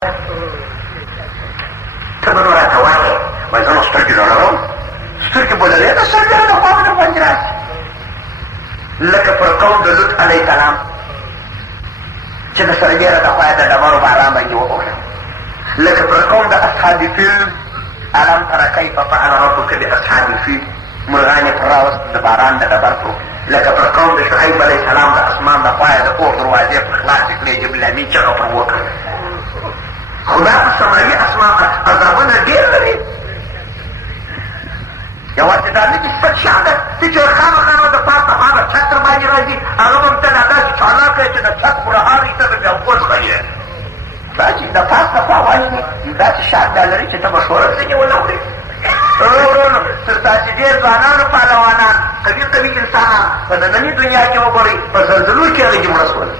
ته به نو راته وایې وایي زه نو سترګې لړوم سترګې بوللې د سربیره د خوا نه باندې راشي لکه پر قوم د لوط علیه السلام چې د سربیره د خوا د ډبرو باران باندې وغوړه لکه پر قوم د اصحاب الفیل الم تر کیف فعل ربک باصحاب الفیل مرغان یې پر راوست د باران د ډبر په لکه پر قوم د شعیب علیه السلام د اسمان د خوا د اور دروازې پر خلاصې کړې جبل امین چغه پر وکړه خدا په سماوي اسمان عذابونه ډېر لري یوازې دا نه چې سپک شان ده چې خامخا نو د پاسه هغه چھت تر باندې راځي هغه به ته دا داسې چالاکه چې د چھت برهاري ته به بیا وځغلې دا چې د پاس د خوا وایي داسې شان دا لري چې ته به شوره ځینې ونه وړې ورونو تر تاسې ډېر ځوانانو پهلوانان قوي انسانان په ننني دنیا کې وګورئ په زلزلو کې هغه جمله شول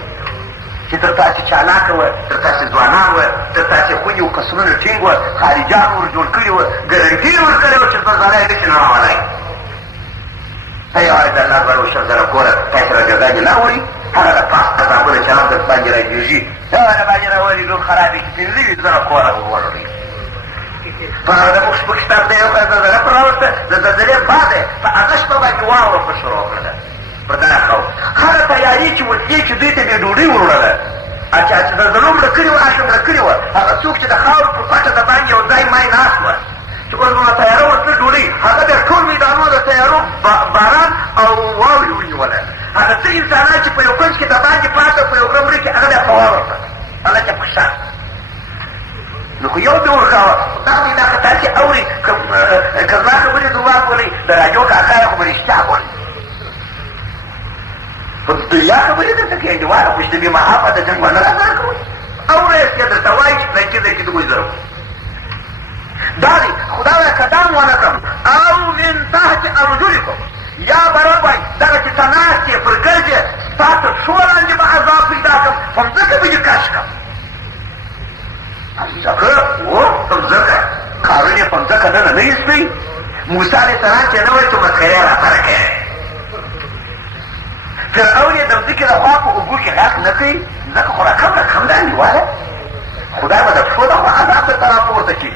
چې تر تاسې چالاکه وه تر تاسې ځوانان وه تر تاسې خوني و قصرونه ټینګ وه خارجان ور جوړ کړي وه ګرنټي یې ورکړې وه چې زلزله یې نشي نړولی ته یوازې د الله زره وشل زره کوره تاسې را جزا دې نه وړي هغه د پاس عذابونه چې هم در باندې راګېږي هغه د باندې راولي لور خرابې کې پېنځه وي زره کوره ووړوي په هغه د موږ شپږ شپږ دی یو زلزله پر راوسته د زلزلې بعد دی په هغه شپه باندې واوره په شروع کړله پر دا خو هغه تیاري چې وتلې چې دوی ته بې ډوډۍ وروړله چې زلزلو مړه کړې وه هغه مړه کړې وه هغه څوک چې د خاورو په پټه د باندې یو ځای مای ناست وه چې اوس به تیاره ورته ډوډۍ هغه بیا ټول میدانونه د تیارو باران او واورې ونیوله هغه څه انسانان چې په یو کونج کې د باندې پاته په یو غره مړه کې هغه بیا په واوره کړه هغه چې په شا نو خو یو دې ورکاوه دغه مې دا که تاسې اوري که زما خبرې دروغ بولئ د راډیو کاکا یې خو به رښتیا بولي په دنیا خبرې درته کوي انډیواله خو چې د بې محافه د جنګ باندې راسره کوئ اورئ چې درته وایي چې فلانکي ځای کې د ګوزرو دا دی خدا وایه که دام ونه کړم او من تحت ارجلکم یا برابر وایي دغه چې ته ناست یې پر ګرځې ستا تر پښو لاندې به عذاب پیدا کړم په مځکه به دې کش کړم مځکه و په مځکه کارونه یې په مځکه دننه نه ایستئ موسی علیه السلام چې نه وایي چې مسخرې یې راسره کوي فرعون یې د مځکې د خوا په اوبو کې غرق نه کوي ځکه خو رقم دا نیواله خدای به د پښو د خوا عذاب درته راپورته کړي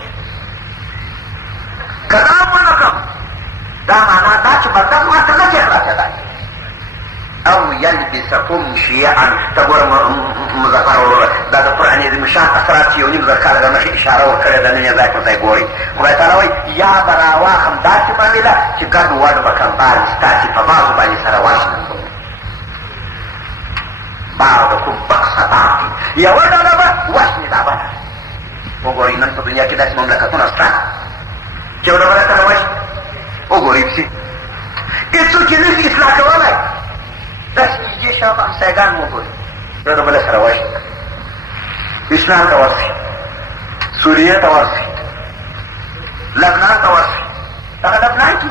که دا ونه کړم دا معنا دا چې بدن ماته نه چې خلاصېدی او یلبسکم شیعا ته ګوره مظفر وروره دا د قرآنیزم شان اثرات چې یو نیم زر کاله د مخې اشاره ورکړې ده نن یې ځای پر ځای ګورئ خدای تعالی وایي یا به راواخم داسې معامله چې ګډ وډ به کړم بار ستاسې په بعضو باندې سره واشنم بعضکم بقصتان یوه ډله به وشنې دا بله وګورئ نن په دنیا کې داسې مملکتونه شته چې یو ډله سره وشي وګورئ پسې هېڅوک یې نشي اصلاح کولی داسې نږدې شاوخوا همسایګان مو وګورئ یو د بله سره وشي اسلام ته ورشي سوریې ته ورشي لبنان ته ورشي دغه لبنان کې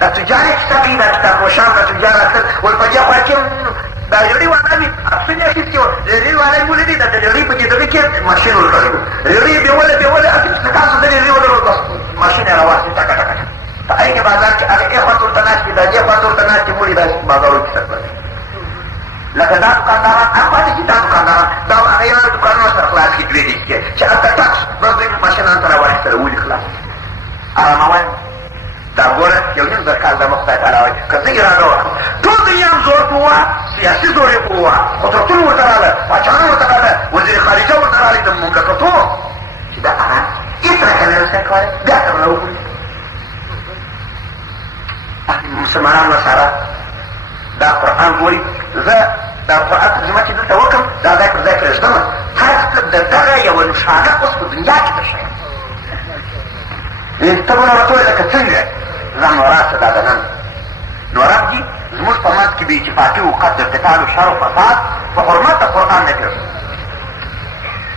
دا تجار یې کیسه کوي دا کتابفروشان دا تجار راتلل ول په دې خوا کې دا ریړۍ والا مې افسون یې اخیستې وه د ریړۍ والا یې ولیدې دا د ریړۍ په دې دغه کې ماشین ورکړی و ریړۍ یې بېوله هسې چې تاسو د ریړۍ ولرو بس ماشین یې راواخلې ټکه ټکه په هغې بازار کې هغه ښې خواته ورته ناست وي دا دې خواته ورته ناست وي مړي داسې بازارو کې سر لکه دا دکانداران هغه خواته چې دا دکانداران دا هغه یو دکانونه سره خلاص کړي دوې دې چې هلته ټکس بس دوی ماشینانو ته راواخېستله ولي خلاص ارامول دا ګوره یو نیم زر کال دمه خدای تعالی وایي که زه اراده وکړم ټول دنیا هم زور په ووه سیاسي زور یې په ووه قدرتونه ورته راغله پاچاهان ورته راغله وزیر خارجه ورته راغلې د مملکتونو چې دا ارام هېڅ راته نه شی کولی بیا ته به راوګوري مسلمانانو سره دا قرآن ګوري زه دا قرآن ترجمه چې دلته وکړم دا ځای پر ځای پرېږدمه تاسو ته د دغه یوه نښانه اوس په دنیا کې درښیم ته به نو ورته وایې لکه څنګه ځان وراسه دا د نن نو رب جي زموږ په منځ کې بې اتفاقي و قتل قتال و شر و فساد په حرمت د قرآن نه پېژنو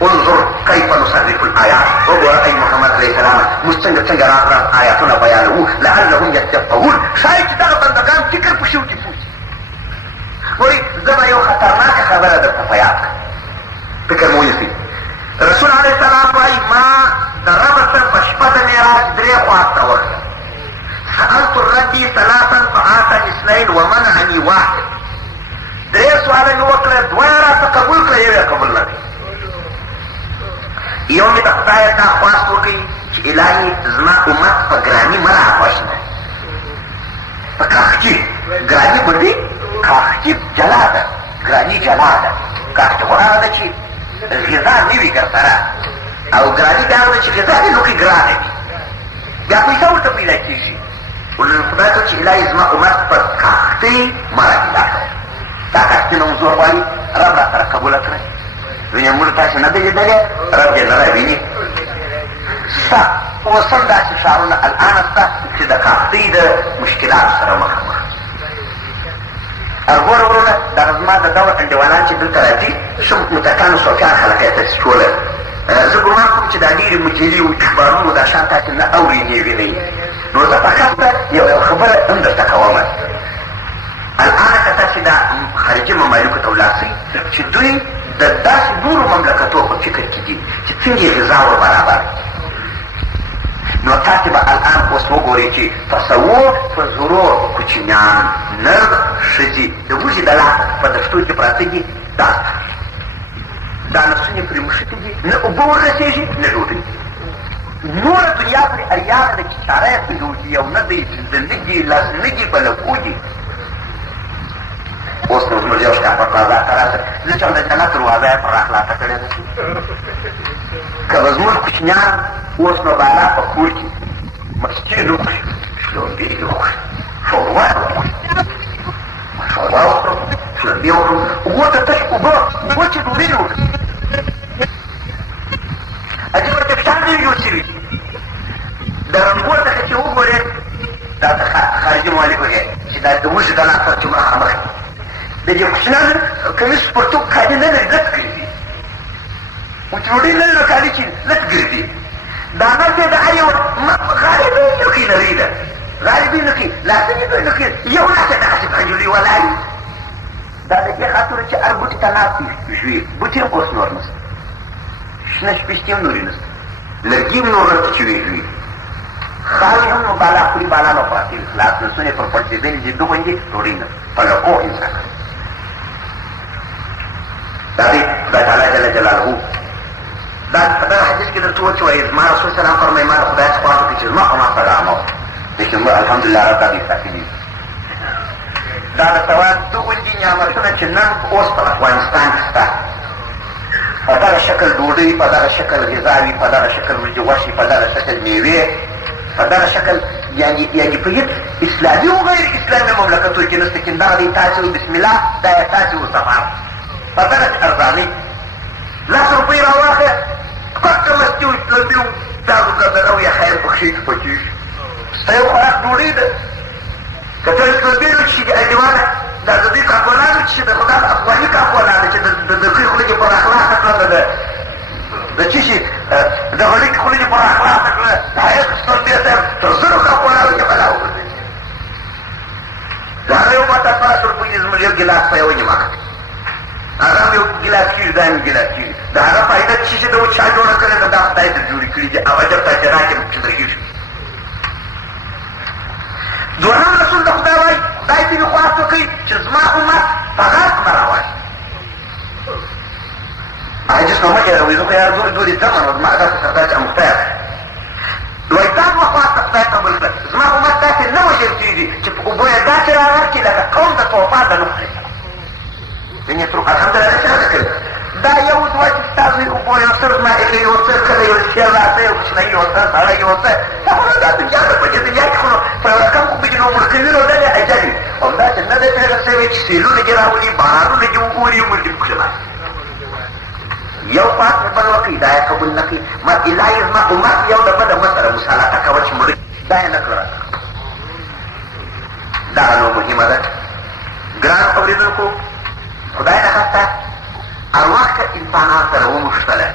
انظر کیف نصرف الآیات وګوره ای محمد علیه السلام موږ څنګه راز آیاتونه بیانوو لعلهم یتقون ښایي چې دغه بندګان فکر په شو کې پوه ګورئ زه به یو خطرناکه خبره درته په یاد کړم فکر مو ونیسئ رسول علیه السلام وایي ما د رب سره په شپه د معراج درې خواته وکړه سألت ربي ثلاثا فآتني اثنين ومنعني واحد درې سواله مې وکړه دوه یې راته قبول کړه یو یې قبول نه کړه یو مې د خدایه دا خواست وکړي چې الهي زما امت په ګراني مه راوژنه، په کاخچي ګراني به دي، کاخچي جلا ده، ګراني جلا ده. کاخچي خو هغه ده چې غذا نه وي درسره، او ګراني دا ده چې غذا دې نو کې ګرانه وي، بیا پیسه ورته پیدا کېږي. خدای ته چې الهي زما امت په کاختۍ مه راپیدا کړه. دا کاختي نه زور غواړي، رب را سره قبوله کړئ. وینې موږ تاسې نه دی لیدلی، رب دې نه راویني. شته اوس هم داسې ښارونه الان شته چې د کاختۍ د مشکلاتو سره مخامخ. ګوره وروڼه دغه زما د دور انډیوالان چې دلته راځي، ښه متکانو صوفیان خلک یې تاسې ټوله، زه ګمان کوم چې دا ډېرې مجلې او اخبارونو دا شان تاسې نه اورئ نه یې وینئ. نو زه فقط یو خبره هم درته کومه. الان که تاسې دا خارجي ممالکو ته ولاړ چې دوی د داسې نورو مملکتو په فکر کې دي چې څنګه یې غذا ور برابر، نو تاسې به الان اوس وګورئ چې تصور په زرو کوچنیان، نر، ښځې د وږي د لاسه په دښتو کې پراته دي، دا نفسونه پرې مښتي دي، نه اوبه وررسېږي نه ډوډۍ. نوره دنیا پرې اریانه ده چې چاره یې څنګه وکړي، یو نه دی پنځه نه دي لس نه دي په لکو دي. اوس نو زموږ یو شیان په پلازا ته راشه، زه چې د جنت دروازه یې پر اخلاقه کړې ده. که به زموږ کوچنیان اوس نو بالا په کور کې مسجد وکړي، شلومبې دې وکړي، شوروا وکړي، شوروا وخورو، شلومبې وخورو، اوبو ته تش اوبه وچې ډوډۍ دې وکړي. عجیبه کپشان دې جوړ شوي د رنګو څخه چې وګورې، دا د خارجي ممالکو کې چې دا د وږي د لاسه چې مخامخ د دې کوچنیانو کمیس پرتوګ کالي نه لري، لټ ګرځي، چې ډوډۍ نه لري کالي چې لټ ګرځي. دا نه چې د هر یو غالبي نه کوي لري ده، غالبي نه کوي، لازمي نه کوي، یو لاس یې دغسې په جوړي ولاړ وي. دا د دې خاطر چې هر بوټي ته ناست وي، بوټي هم اوس نور نشته، شنه شپېشتې هم نورې نشته، لرګي هم نور نشته چې ویږي، خاوې هم نو بالا خوري، بالا نو پاتې وي، خلاص نسونه یې پر پړسېدلي دي، ده غوندې ډوډۍ نه په لکو انسان. دا دی خدای تعالی جل جلاله دا په دغه حدیث کې درته وچوایي، زما رسول سلام فرمایي ما د خدای څخه خواست وکړي چې زما امت ته دا عمل، لیکن موږ الحمدلله رب دغې ساتلي. دا د سواد دغه دي نعمتونه چې نن اوس په افغانستان کې شته، په دغه شکل ډوډۍ، په دغه شکل غذاوي، په دغه شکل وریجې غوښې، په دغه شکل میوې، په دغه شکل یعنې په هېڅ اسلامي او غیر اسلامي مملکتو کې نشته. چې دغه دی تاسې بسم الله دا یې تاسې وسفر په دغسې ارزاني 10 روپۍ راواخلې، کټه مستي وشلومبي و دارو ګردنه یا خیر پکښې پکېږي، ستا یو خوراک ډوډۍ ده. که ته شلومبي وچښي د انډیواله، دا د دوی کاکوالانو چې د خدا افغاني کاکوالانو چې د دوی خوله دې پر اخلاصه کړله، د څه شي د غړي خوله دې پر اخلاصه کړله، د هغې شلومبې صاحب تر 1000 کاکوالانو کې بلا وګرځېد. د هغه یو ماته 15 روپۍ زموږ یو ګیلاس په یوه نیمه کړي، هغه هم یو ګیلاس کېږي، دا هم ګیلاس کېږي. د هغه فایده څه چې د و چا جوړه کړې ده، دا خدای ته جوړې کړي دي، او اجر ته چې راکړي چې درېږي. دوهم رسول د خدای وایي خدای ته مې خواست وکړي چې زما امت په غرق مه راوړي. حدیث نو مخکې راوړي، زه خو یار زورې دورې ځم نو زما داسې سردا چې مختار وایي دا زما خواست خدای قبول کړه، زما امت داسې نه وژل کېږي چې په اوبو یې داسې راغړي لکه قوم د طوفان د نوح علیه السلام. ځینې تر الحمدلله څه نه کوي، دا یو دوه چې ستاسو اوبو یو څه مائلې یو څه کله یو شی راسه یو کوچنی یو څه سړی یو څه، دا خو دا دنیا ده، په دې دنیا کې خو نو په کم خو بجې نو مړ کوي نو دا یې اجل وي، همداسې نه دی پېښه شوې چې سیلونه دې راولي، بارانونه دې وګوري، موږ دې وکړي. یو پاس مې بل وکړي، دا یې قبول نه کړي. ما الهي زما امت یو د بله مه سره مسالطه کوه چې مړ دا یې نه کړه. دغه نو مهمه ده. ګرانو اورېدونکو، خدای نخواسته هر وخت که انسانان سره وموښتله،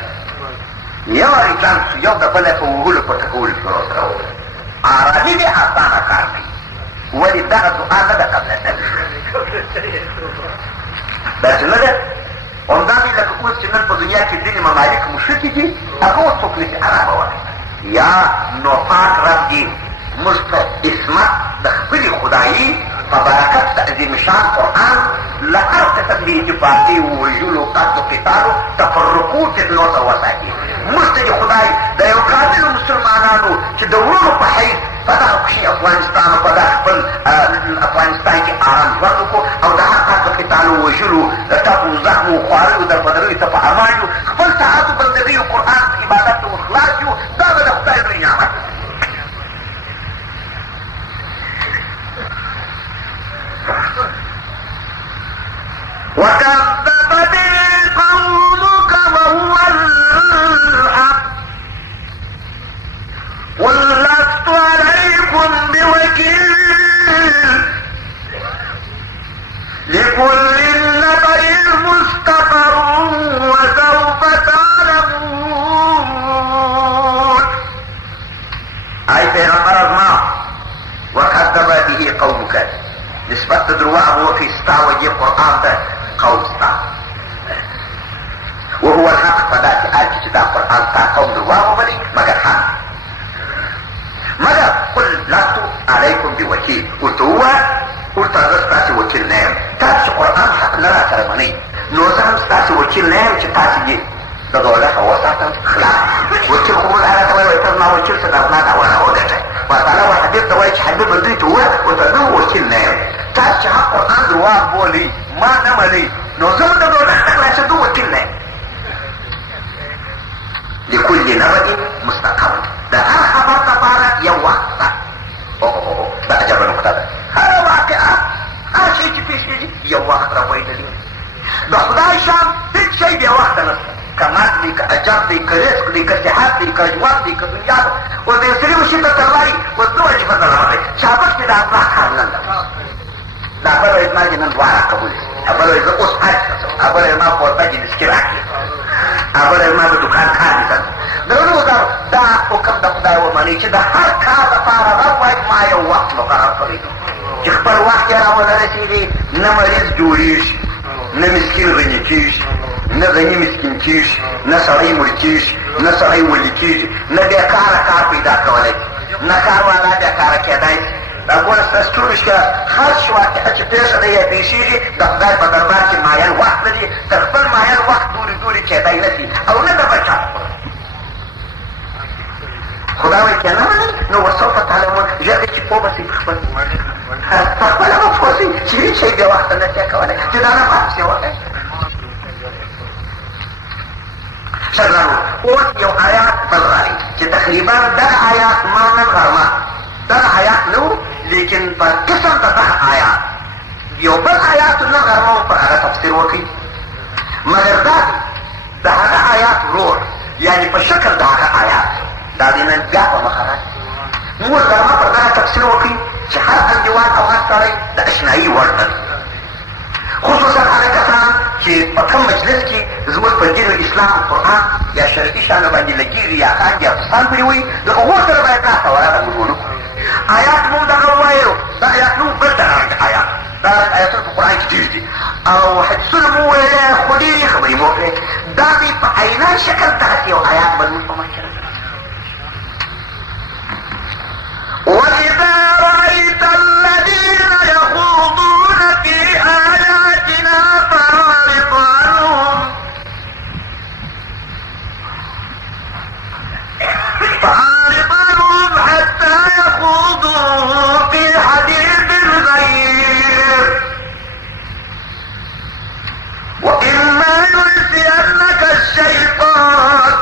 یو انسان یو د بله په وهلو پټه کولو شروع سره وکړه، ارامي دې اسانه کار دی، ولې دغه دعا نه ده قبلېدلې. داسې نه ده همداسې لکه اوس چې نن په دنیا کې ځینې ممالک مشرکې دي، هغه اوس څوک نشي ارامه وکړي. یا نو پاک رب دې موږ ته عصمت د خپلې خدایي په برکت د عظیم شان قرآن له هر قسم بې اتفاقي وژلو، قتل و قتالو، تفرقو فتنو څخه وساتي. موږ ته چې د وروڼو په حیث په دغه کوچني افغانستان او په دغه خپل افغانستان کې آرام ژوند وکړو او د هر کار په قتالو وژلو ټپو زخمو خواریو درپدریو ته په امان یو خپل طاعت و بندګۍ او قرآن عبادت ته ورخلاص یو دا به د خدای لوی نعمت وكذب به قومك وهو الحق قل لست عليكم بوكيل لكل نبأ مستقر وسوف تعلمون أي پیغمبر ازما وكذب به قومك نسبت درواغ وفي استاوجه قرآن ده قوم ستا وهو الحق فذات آجي دا قرآن ستا قوم درواغ ومني مگر حق مگر قل لست عليكم بوكيل قلت هو قلت هذا ستاسي وكيل نام تاسي قرآن حق لنا ترمني نوزهم ستاسي وكيل نام چه تاسي جي دولة وساطا خلاف وكيل خمول على توي ويتزنا وكيل صدقنا دوانا وقتا وطالع وحبيب دوائي چه حبيب مدريت هو وتدو وكيل نام تاسي حق قرآن درواغ بولي ما نملي نوزهم دولة خلاف دو وكيل نام لكل نبأ مستقر دا هر خبر تبارا یو وقت دا عجب نقطه ده هر واقعه هر شی چې پیش کېږي یو وخت راویللی د خدای شان هېڅ شی بې وخته نشته که مرګ دی که عجب دی که رزق دی که صحت دی که ژوند دی که دنیا ده اوس د یو سړي وشي ته تلواري اوس دوه وجې فضل راغلی شابس مې د الله کار نن ده دا بل وایي زما چې نن دواړه قبول شي بل وایي زه اوس حج ته بل وایي زما کورته جنس کې راکړي بل وایي زما د دوکان کار مې ساتي درنو دا حکم د خدای ومنئ چې د هر کار دپاره رب وایي ما یو وخت مقرر کړی چې خپل وخت یې راونه رسېږي نه مریض جوړېږي نه مسکین غني کېږي نه غني مسکین کېږي نه سړی مړ کېږي نه سړی ولي کېږي نه بېکاره کار پیدا کولی نه کاروالا بېکاره کېدی شي دا ګوره ستاسو ټولو شته هر شي واقعه چې پېښه ده یا پېښېږي د خدای په دربار کې مایل وخت لري تر خپل مایل وخت دورې کېدی نه شي او نه د بچا خدا وایي که نه مني نو وسوف تعلمون ژر دی چې پوه به شئ په خپل پخپله به پوه شئ چې هېڅ شی بې وخته نه شي کولی چې دا نه پاتې وکړئ شرلانو اوس یو آیات بل راغی چې تقریبا دغه آیات ما نن غرمه دغه آیات نه و لیکن په قسم د دغه آیات یو بل آیات نن غرمه و په هغه تفسیر وکړي مګر دا د هغه آیات ورور یعنې په شکل د هغه آیات دا دی نن بیا په مخه راشي موږ غرمه پر دغه تفسیر وکړي چې هر انډیوال او هر سړی د اشنایي وړ نه خصوصا هغه کسان چې په کوم مجلس کې زموږ په دین اسلام قرآن یا شرعي شیانو باندې لګېږي یا کاندي یا فستان پرې وایي د هغو سره باید دا سوالات موږ ونه کړو آیات موږ دغه ووایلو دا آیات موږ بل ډول آیات دا آیاتونه په قرآن کې ډېر دي او حدیثونه مو وویلې خو ډېرې خبرې مو وکړې دا دی په عینه شکل دغسې یو آیات به زموږ په مخ کې وإذا رأيت الذين يخوضون في آياتنا فأعرض عنهم حتى يخوضوا في حديث غيره وإما ينسينك الشيطان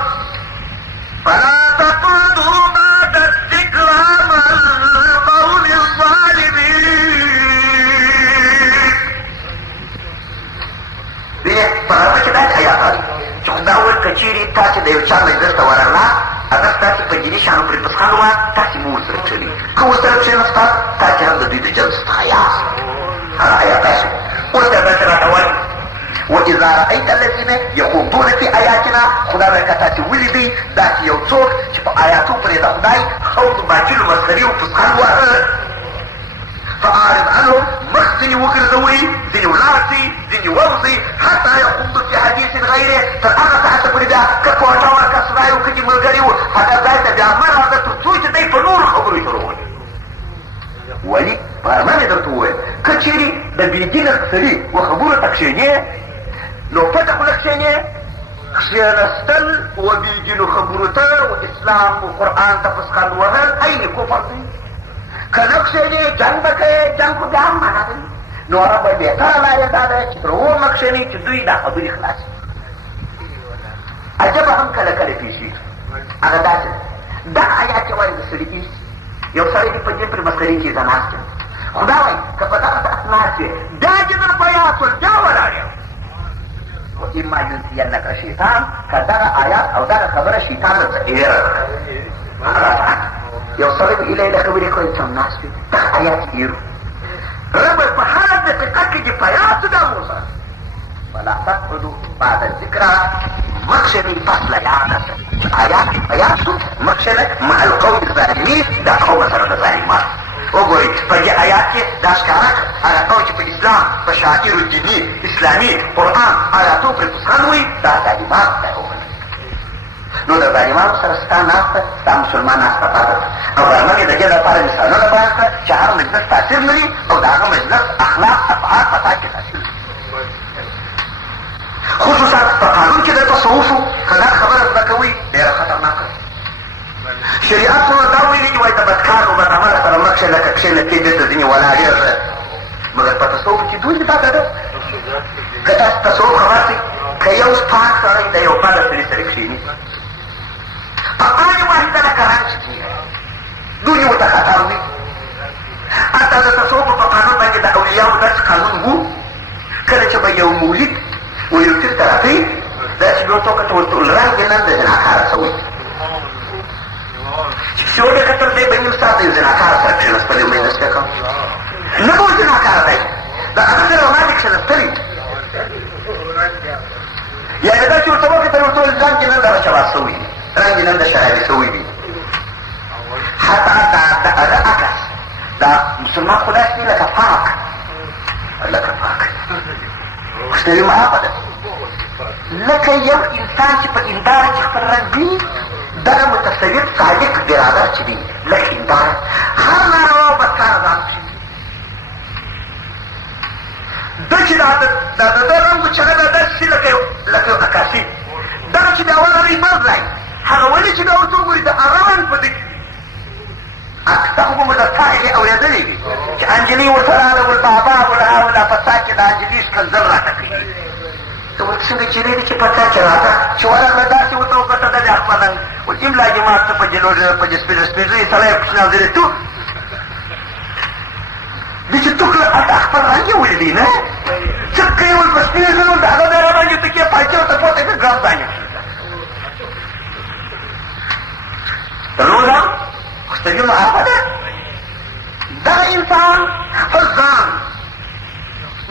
فلا تقعدوا بعد الذكرى مع القوم الظالمين. دې په هغه کې دا آیات راځي چې خدای وایي که چېرې تاسې د یو چا مجلس ته ورغله اگر تاسې په دیني شیانو پرې پسخان ووایاست تاسې مو ورسره کښېنئ که ورسره کښېناستاست تاسې هم د دوی د جنس څخه یاست هغه آیات راشي اوس دا داسې راته وایي وإذا رأيت الذين يخوضون في آياتنا خدا به که تاسې ولیدئ دا چې یو څوک چې په آیاتو پرې د خدای خوض باطلو مسخري او پسخان وهه فأعرض عنهم مخ ځینې وګرځوئ ځینې ولاړ شئ ځینې ووځئ حتی یخوضو في حدیث غیره تر هغه ساعته پورې بیا که کوټه وه که سرای و که دې ملګري وو هغه ځای ته بیا مه راځه تر څو چې دی په نورو خبرو یې تروولي ولي په ارمان یې درته وویل که چېرې د بېدینه سړي و خبرو ته کښېنې نو پټه خوله کښېنې کښېنستل و بېدینو خبرو ته و اسلام و قرآن ته پسخند وهل عین کفر دی. که نه کښېنې جنګ به کوې، جنګ خو بیا هم معنا دی. نو هغه به بهتره لارې دا ده چې تر اومه کښېنې چې دوی دا خبرې خلاصې. عجبه هم کله کله پېښېږي. هغه داسې دا آیات چې وایي د سړي ایسي یو سړی دې په دې پرې مسخرې کې زه ناست یم، خدا وایي که په دغه طرف ناست وې دا چې در په یاد شول بیا ولاړ یم. واما ينسينك الشيطان كدغه آیات او دغه خبره شیطان ته ایره یو سړی ایله له خبرې کوي چې ناس وي دغه آیات ایرو رب په حالت د دقت کې پیاس دا موسی ولا تقعدوا بعد الذكرى مخشني فصل عادة آيات آيات مخشنة مع القوم الظالمين دا قوم سره د ظالمان. وګورئ په دې آیات کې دا ښکاره هغه قوم چې په اسلام په شاعرو دیني اسلامي قرآن آیاتو پرې پسخند وایي دا ظالمان دی. نو د ظالمانو سره ستا ناسته ستا مسلمان ناسته پاته ده او غرمه کې د دې لپاره مثالونه بیان کړه چې هر مجلس تاثیر لري او د هغه مجلس اخلاق افعال په تا کې تاثیر لري. خصوصا په قانون کې د تصوفو که دا خبره زده کوئ ډېره خطرناکه ده. شریعت خو دا ویلي چې وایي د بدکارو بدعمله سره مه کښېنه که کښېنه کې دلته ځینې ولاړېږه مګر په تصوف کې دوی دا ده که تاسو تصوف خبر شئ که یو پاک سړی د یو بده سړي سره کښېني په آن واحده لکه رنګ چې کېږي دوی ورته خطر وي. حتی د تصوف په قانون باندې د اولیاو داسې قانون وو کله چې به یو مولد ویل پیر طرفي داسې بیا څوک ته ورته ویل رنګ یې نن د زناکاره شوی چې وبې کتل دی به نیم ساعت یو زناکاره سره کښېنست یو مجلس کې کوم نه به زناکاره دی د هغه سره ما دې کښېنستلي یعنې دا چې ورته وکتل ورته ویل رنګ یې نن دغه شباب شوی دی رنګ یې نن د شرابي شوی دی. حتی د هغه عکس دا مسلمان خو داسې لکه پاک مشتري معاقه ده لکه یو انسان چې په انداره کې خپل رنګ وي دغه متصور صادق برادر چې دی لکه انداره هر ناروا او بدکاره ځان شي ده چې د ده رنګ چې هغه د داسې لکه یو عکاسي دغه چې بیا ولري بل ځای هغه ولې چې بیا ورته وګوري د هغه رنګ په ده اکثر خو به د تا هغې اورېدلې وي چې انجلۍ ورته راغله ول بابا ولا پتا کې د انجلۍ ښکنځل راته کوي ته ورته څنګه چیرې دي چې پتا کې راته چې ورغله داسې ورته وکته د دې خپل رنګ و املا جماعت ته په دې سپېږې سړی کوچنی وزیرې تو دې چې تو کله هلته خپل رنګ یې ولیدی نه څه کوي ول په سپېږې ول د هغه د راباندې ته کې پایچې ورته پورته کړه ګرام ځانې تلوزه مستقیم عرفه ده دغه انسان خپل ځان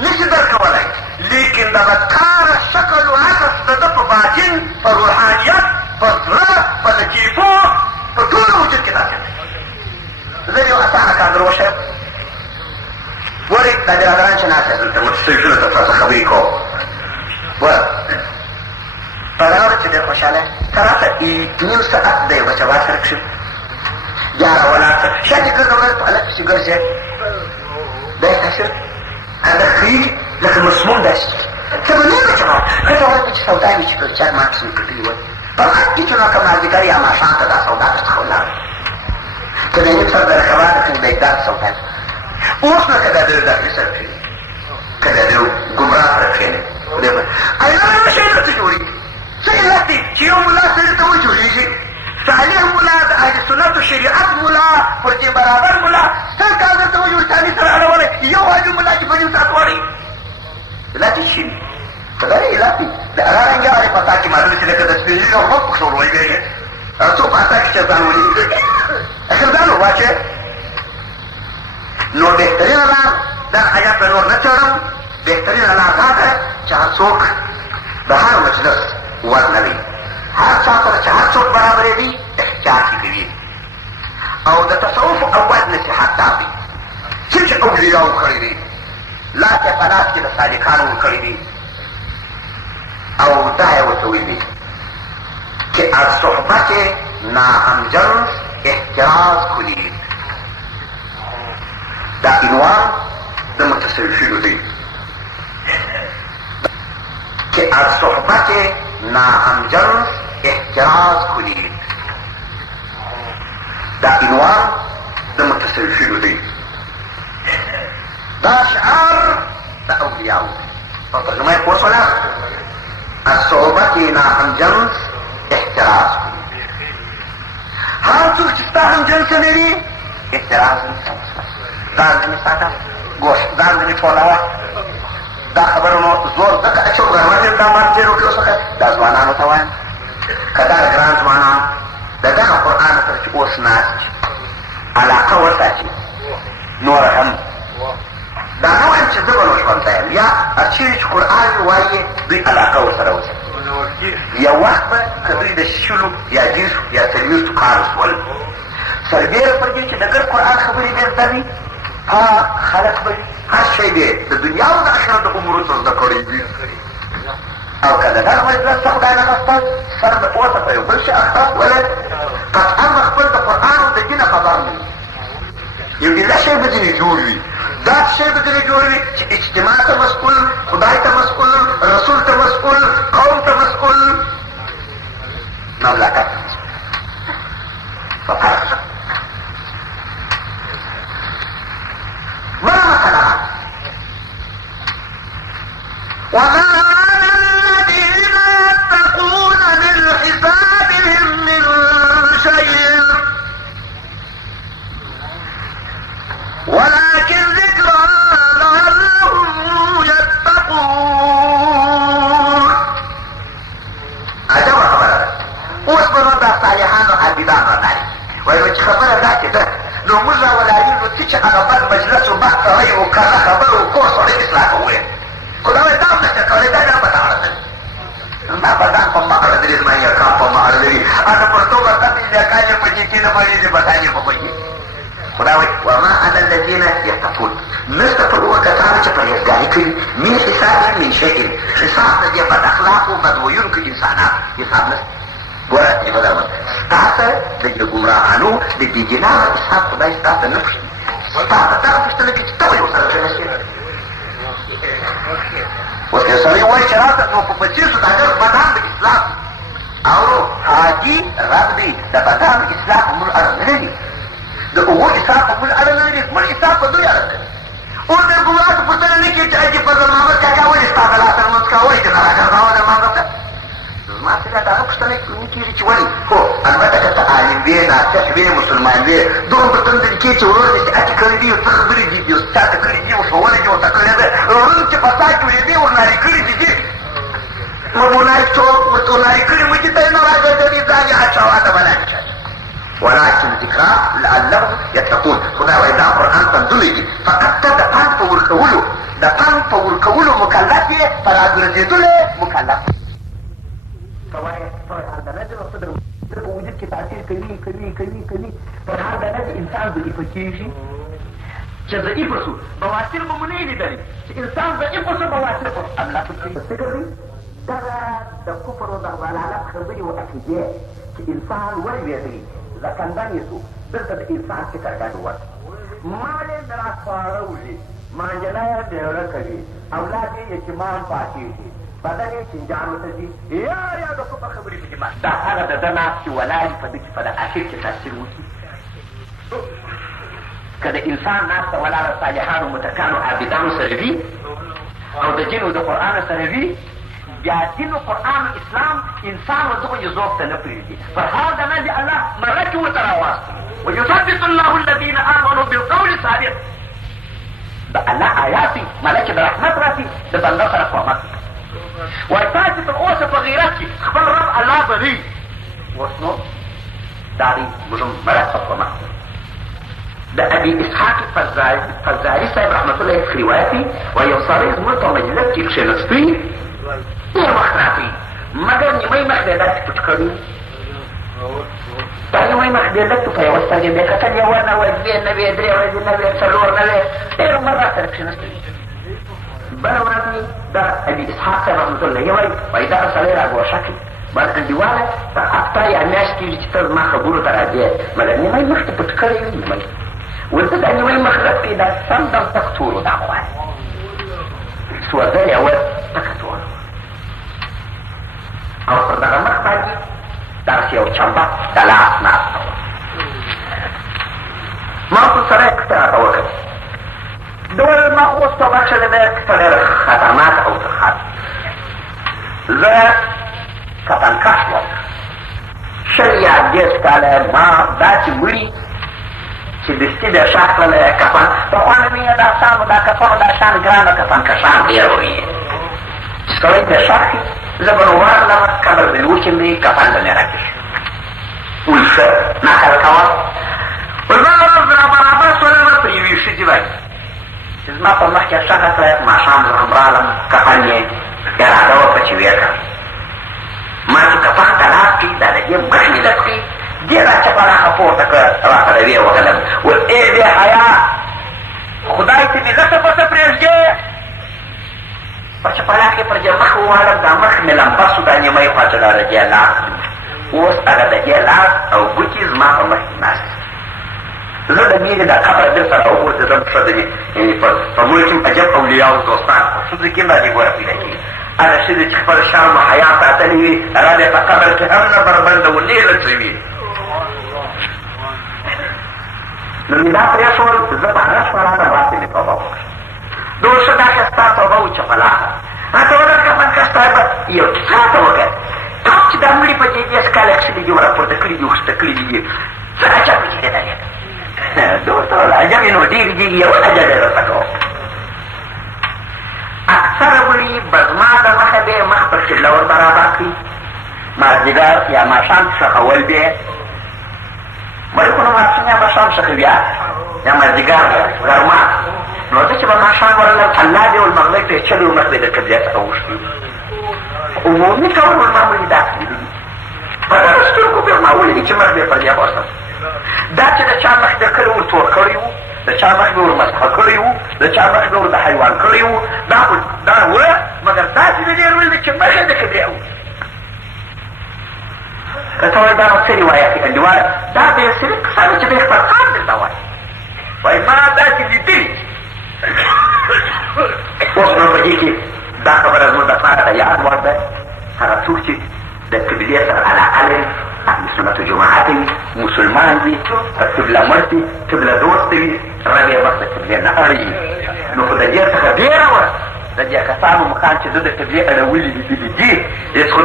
نشي درکولی لیکن د بدکاره شکل و عکس د ده په باطن په روحانیت په زړه په لطیفو په ټول وجود کې تاثیر دی. زه یو اسانه کار در وښیم ولې دا برادران چې ناست دلته متصوفینو ته تاسو خبرې کوم وایه په دغه ورځ چې ډېر خوشحاله ته راته نیم ساعت د یو بچه بار سره کښېنو یاره ولاړ شاید ګرځه ورځ په هلک پسې ګرځې دا یې تاثیر هغه ښیږي لکه مسموم داسې څه به نه وي چې ما ښځه ورځ چې سودا وي چې چا ما قسم کړي وای په غږ کې چې نو که مازدیګر یا ماښام ته دا سودا درڅخه ولاړ که د نیم سر د رقبا د کوم بیدار سودا اوس نو که دا د ډاکټري سره کښېني که دا د ګمراه سره کښېني ایله نه شی درته جوړېږي څه علت دی چې یو ملا سړي ته وجوړېږي صالح ملا د اهل سنت و شریعت ملا پر دې برابر ملا سل کال درته وجوړ ثاني سره اړولی یو حاجي ملا چې په نیم ساعت واړی علت یې شي که دا علت دی د هغه رنګه هغې په تا کې معلومه چې لکه د سپېږلي یو غوږ پکښې ور ولګېږي څو په تا کې چې ځان ولي اخر ځان ور واچوې نو بهترینه لار دا آیات به نور نه څېړم بهترینه لار دا ده چې هر څوک د هر مجلس ور نه وي هر چا سره چې هر څوک برابرېږي احتیاط یې کوي او د تصوف اول نصیحت دا دی څه چې اولیاو کړي دي لاس یې په لاس کې د صالحانو کړي دي او دا یې ورته ویلي که از صحبت ناهمجنس احتراز کنید دا عنوان د متصوفینو دی که از صحبت ناهم جنس احتراز کنید. دا عنوان د متصوفینو دی. دا شعار د اولیاءو په ترجمه یې پوه شوله. الصحبت ناهم جنس احتراز کنید. هر څوک چې ستا هم جنس نه وي احتراز ځان ځینې ساته ګوښ ځان ځینې ټولوه. دا خبره نو زور ځکه اچوم غرمه دا مار تېر وکړي اوس دا ځوانانو ته وایم که دا ګران ځوانان د دغه قرآن سره چې اوس ناست علاقه وساتي نور هم دا نه وایم چې زه به نو ژوندی یم یا چېرې چې قرآن یې وایي دوی علاقه ورسره وساتي. یو وخت به که دوی د شلو یا دېرشو یا څلوېښتو کالو شول سربېره پر دې چې د ګډ قرآن خبرې ډېر زده وي خلک به هر شی دی د دنیا او د آخرت د امورو څه زده کړی دي. او که د دغه مجلس څه خدای نخواستل سر د اوسه په یو بل شي اخته ولی قطعا به خپل د قرآن او د دینه خبر نه وي. یو ډېره شی به ځینې جوړ وي. دا شی به ځینې جوړ وي چې اجتماع ته مسؤول، خدای ته مسؤول، رسول ته مسؤول، قوم ته مسؤول، مملکت ته مسؤول. فقط وما على الذين يتقون من حسابهم من شيء ولكن ذكرى لعلهم يتقون. عجب خبره اوس به نو دا صالحانو عابدان راناري وایي چې خبره داسې ده نو موږ راولاړېږو څه چې هغه بد مجلس و بد سړی و کږه خبره و کور سړی اصلاح کوی خدا وایي دا هم نشته کولی دا نه په اړه لري دا بدن په ما اړه لري زما یکا په ما اړه لري هغه پرتو بدن یې یکا یې په دې کې نه مړېږي بدن یې په بګي. خدا وایي وما على الذين يتقون نشته پر هغو کسانو چې پرهېزګاري کوي من حسابهم من شیء حساب د دې بد اخلاقو بد ویونکو انسانانو حساب نشته. ګوره یې بدرمن ستا ته د دې ګمراهانو د بې ګناهو حساب خدای ستا ته نه پوښتي. ستا ته دغه پوښتنه کوي چې ته ولې ورسره ښه نشې. اوس یو سړی وایي چې راته نو په پچیسو د هغه بدن د اسلام او حاجي رب دی د بدن اصلاح په موږ اړه نه لري د هغو اصلاح په موږ اړه نه لري موږ اصلاح په دوی اړه کوي. اوس د ګمراهو پوښتنه نه کوي چې حاجي فضل محمد کاکا ولې ستا د لاسه لمونځ کوه ولې دې نه راګرځوه د لمانځه ته زما سره د هغه پوښتنه نه کېږي چې ولې هو البته که ته عالم وې ناصح وې مسلمان وې دومره په تندر کې چې ورور دې چې هڅې کړې دي یو څه خبرې دي یو چا ته کړې دي یو ښوونه دي ورته کړې ده روڼ چې په سا کې وېدې ورنارې کړي دي دي ورنارې څوک ورته ورنارې کړي مې چې ته یې نه راګرځوي ځان یې اچوه د بلا کې ولكن ذکرا لعلهم يتقون. خدای وایي دا قرآن پندولی دي فقط ته د پند په ورکولو د پند په ورکولو مکلف یې په راګرځېدلو مکلف په وجود کې تاثیر کوي کوي کوي کوي پر هر دغه انسان ضعیفه کېږي چې ضعیفه شو بواسیر به مو نه یې لیدلي چې انسان ضعیفه شو بواسیر به الله پکې فکر کوي دغه د کفر او د ضلالت خبرې و عقیدې چې انسان ولوېدلی زکندن یې شو دلته د انسان فکر ګډوډ مال یې راسپاره وړي مانجله یې ډېره کوي اولاد یې یتیمان پاتېږي بدن یې چینجانو ته ځي یا د کفر خبرې پکې ما دا هغه د ده ناست چې ولاړ په ده کې په د اخر کې تاثیر وکړي. که د انسان ناسته ولاړه صالحانو متکانو عابدانو سره وي او د دین او د قرآن سره وي بیا دین و قرآن و اسلام انسان و دغه یې ذوق ته نه پرېږدي. پر هغه د نه الله مره کې ورته راواستي ویثبت الله الذین آمنوا بالقول الثابت د الله آیات دي ملکې د رحمت راسي د بنده سره قومت وایي تاسې تر اوسه په غیرت کې خپل رب الله بری اوس نو دا دی زموږ مرض په قومت د ابي اسحاق فزاري صاحب رحمت الله علیه روایت دی وایي یو سړی زموږ په مجلس کې کښېنستی ډېر وخت راغی مګر نیمۍ مخ دی داسې پټ کړي دا نیمۍ مخ دی لږ په یوه سترګې بیا کتل یوه نه وه دوې نه وې درې ورځې نه وې څلور نه وې ډېر عمر را سره کښېنستی بله ورځ مې د ابي اسحاق صاحب رحمت الله علیه وایي دغه سړی را ګوښه کړي بل انډیواله په هفته یا میاشت کېږي چې ته زما خبرو ته راځې مګر نیمۍ مخ دې پټ کړی وي نیمۍ ورته دا نیمۍ مخ رد کړي دا سم دم تک تورو دا خوا سوځلې اول تکه تور او پر دغه مخ باندې داسې یو چمبه د لاس ناسته وه. ما ورته سره یې کیسه راته وکړه. ده ویل ما اوس په بخښه ده کیسه ډېره خطرناکه او ترخه ده. زه کتنکش وم. 20 یا 10 کاله ما داسې مړي چې دستي د شا کړله کفن پخوانه مې دا شانو دا کفنو دا شان ګرانه کفنکشان ډېر وي چې سړی ته شا کړي زه به نو ورغلم قبر به مې وچندوي کفن به مې راکړي وایي ښه نقل کوه زما برابر شولم ورته یوې ښځې وایي چې زما په مخکې ښخه کړی ماښام زه هم راغلم کفن یې اراده وکړه چې ویې کړم ما چې کفن ته لاس کړي دا د دې مخ مې لږ کړي دې را چپلاخه پورته کړه راته د ویې وهلم ویل ای بې حیا خدای ته مې لکه پسه پرېږدې په چپلاخ یې پر دې مخ ووهلم دا مخ مې لمبه سو دا نیمۍ خوا چې دا د دې لاس اوس هغه د دې لاس او ګوتې زما په مخ کې ناست زه د مینې دا قبر بېرته را وغورځېدم ښه د مې یعنې په ملک کې عجب اولیاو دوستان په ښځو کې باندې ګوره پیدا کېږي هغه ښځې چې خپل شرم و حیا ساتلې وي هغه بیا په قبر کې هم نه بربنده و نه یې لڅوي نو مې دا پرېښول زه په هغه شپه راته باسې مې توبه وکړه ده ویل ښه دا که ستا توبه و چپلاخه راته ویل کفنکش صاحبه یو کیسه راته وکړه ټول چې دا مړي په دې 10 کاله کښې دي راپورته کړي دي وښته کړي دي څه عجب پکې دی درېږه ده ورته ویل عجب یې نو ډېر دي یو عجب یې درته کوم اکثره مړي به زما د مخه به یې مخ پر قبله ور برابر کړي مازدیګر یا ماښام ښخول به یې مړي خو نو ماپښین یا ماښام ښخوي یا مازدیګر غرمه نو زه چې به ماښام ورغلم الله دې والمغرب پېچلی و مخ به یې د قبلې څخه وښتي عمومي طور ور ما مړي داسې لیدلي په دغه سترګو به ما ولیدي چې مخ به یې پر دې وښتم دا چې د چا مخ د کلي ور تور کړی و د چا مخ مې ور مسخه کړی و د چا مخ مې ور د حیوان کړی و دا خو دا وه مګر داسې مې ډېر ولیدل چې مخ یې د قبلې و که ته وایې دا نو څه روایت یې انډیواله دا به یې صرف قصه ده چې دی خپل قام درته وایي وایي ما داسې لیدلي اوس نو په دې کې دا خبره زموږ دپاره د یاد وړ ده هغه څوک چې د قبلې سره علاقه لري اهل سنت و جماعت وي مسلمان وي په قبله مړ وي قبله دوست وي رب یې مخ د قبلې نه اړوي نو خو د دې څخه ډېره وه د دې کسانو مخان چې ده د قبلې اړولي لیدلي دي هېڅ خو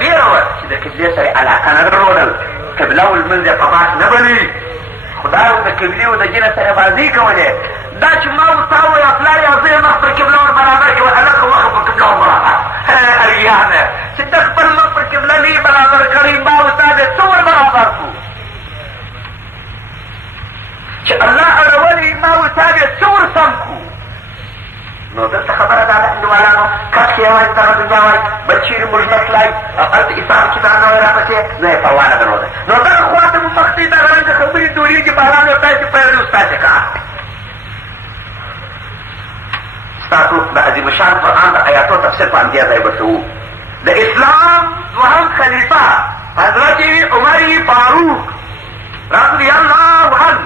ډېره وه چې د قبلې سره علاقه نه درلودل قبله و لمونځ یې په باک نه بلوي خدای و د قبلې و د دینه سره بازۍ کولې دا چې ما ورته وویل پلار یې او زه یې مخ پر قبله ور برابر کړې هلکه مخه پر قبله ور برابر اریانه چې ته خپل مخ پر قبله نه برابر کړی ما ورته دې څه ور برابر کړو چې الله اړولي ما ورته دې څه ور سم کړو نو دلته خبره دا ده انډیوالانو کس کې یوازې دغه دنیا وایي بل چېرې موږ نه تلای او هلته حساب کتاب نه وای راپسې نه یې پروا نه درلوده نو دغه خوا ته مو مخکې دغه رنګه خبرې جوړېږي باران ورته چې پیل ستاسې کار ستاسو د عظیم شان قرآن د آیاتو تفسیر په همدې ځای به کوو د اسلام دوهم خلیفه حضرت عمر فاروق رضی الله عنه